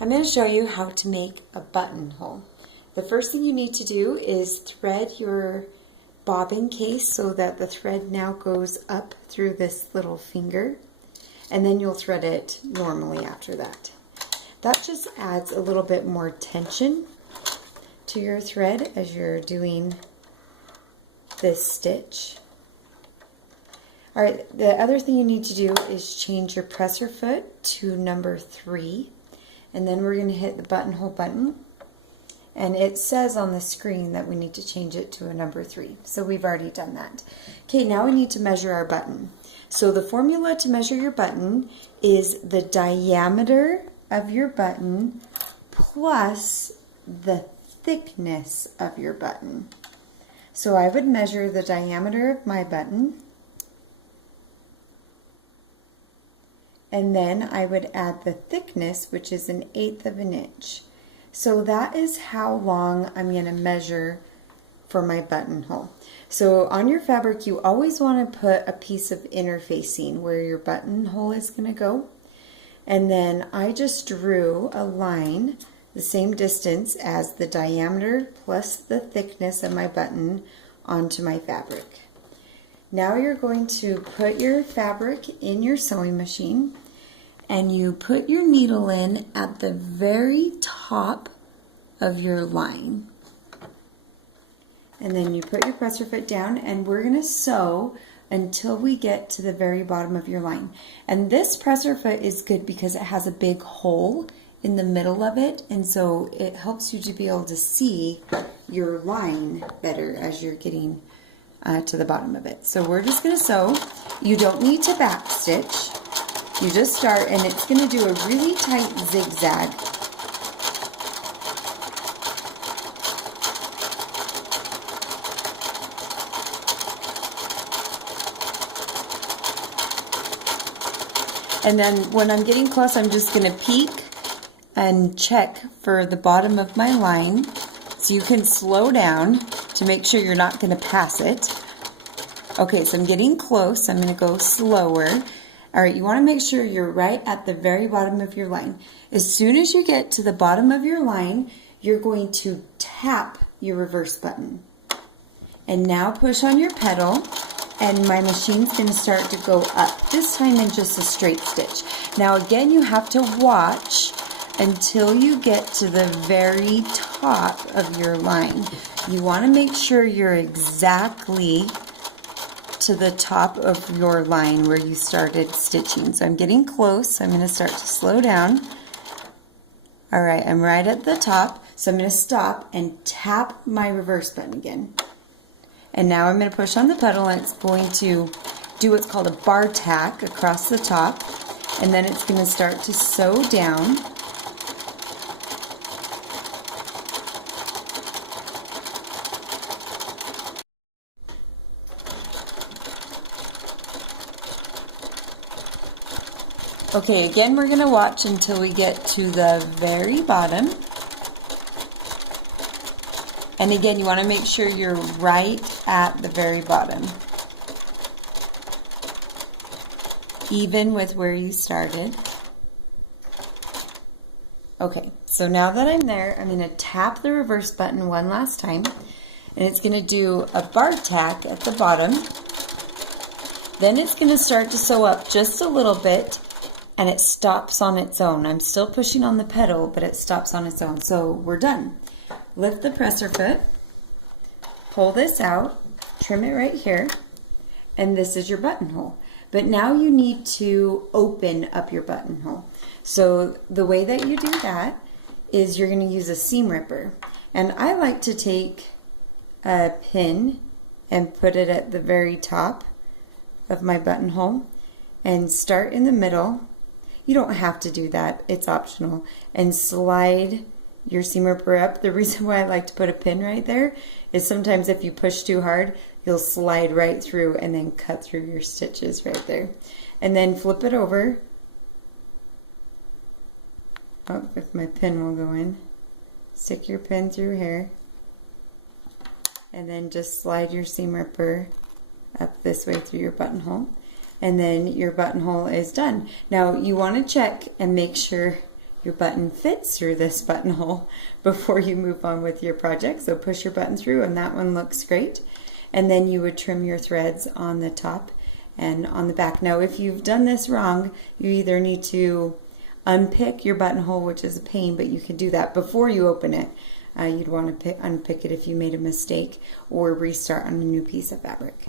I'm going to show you how to make a buttonhole. The first thing you need to do is thread your bobbin case so that the thread now goes up through this little finger, and then you'll thread it normally after that. That just adds a little bit more tension to your thread as you're doing this stitch. Alright, the other thing you need to do is change your presser foot to number 3. And then we're going to hit the buttonhole button, and it says on the screen that we need to change it to a number 3. So we've already done that. Okay, now we need to measure our button. So the formula to measure your button is the diameter of your button plus the thickness of your button. So I would measure the diameter of my button, and then I would add the thickness, which is 1/8 of an inch. So that is how long I'm going to measure for my buttonhole. So on your fabric, you always want to put a piece of interfacing where your buttonhole is going to go. And then I just drew a line the same distance as the diameter plus the thickness of my button onto my fabric. Now you're going to put your fabric in your sewing machine, and you put your needle in at the very top of your line. And then you put your presser foot down, and we're going to sew until we get to the very bottom of your line. And this presser foot is good because it has a big hole in the middle of it, and so it helps you to be able to see your line better as you're getting to the bottom of it. So we're just going to sew. You don't need to back stitch. You just start, and it's going to do a really tight zigzag. And then when I'm getting close, I'm just going to peek and check for the bottom of my line, so you can slow down to make sure you're not going to pass it. Okay, so I'm getting close. I'm going to go slower. All right, you want to make sure you're right at the very bottom of your line. As soon as you get to the bottom of your line, you're going to tap your reverse button. And now push on your pedal, and my machine's going to start to go up, this time in just a straight stitch. Now again, you have to watch until you get to the very top of your line. You want to make sure you're exactly to the top of your line where you started stitching. So I'm getting close. I'm going to start to slow down. All right, I'm right at the top, so I'm going to stop and tap my reverse button again. And now I'm going to push on the pedal, and it's going to do what's called a bar tack across the top, and then it's going to start to sew down. Okay, again, we're going to watch until we get to the very bottom. And again, you want to make sure you're right at the very bottom, even with where you started. Okay, so now that I'm there, I'm going to tap the reverse button one last time, and it's going to do a bar tack at the bottom. Then it's going to start to sew up just a little bit, and it stops on its own. I'm still pushing on the pedal, but it stops on its own. So we're done. Lift the presser foot, pull this out, trim it right here, and this is your buttonhole. But now you need to open up your buttonhole. So the way that you do that is you're going to use a seam ripper. And I like to take a pin and put it at the very top of my buttonhole and start in the middle. You don't have to do that, it's optional. And slide your seam ripper up. The reason why I like to put a pin right there is sometimes if you push too hard, you'll slide right through and then cut through your stitches right there. And then flip it over. Oh, if my pin will go in. Stick your pin through here. And then just slide your seam ripper up this way through your buttonhole. And then your buttonhole is done. Now you want to check and make sure your button fits through this buttonhole before you move on with your project. So push your button through, and that one looks great. And then you would trim your threads on the top and on the back. Now, if you've done this wrong, you either need to unpick your buttonhole, which is a pain, but you can do that before you open it. You'd want to unpick it if you made a mistake, or restart on a new piece of fabric.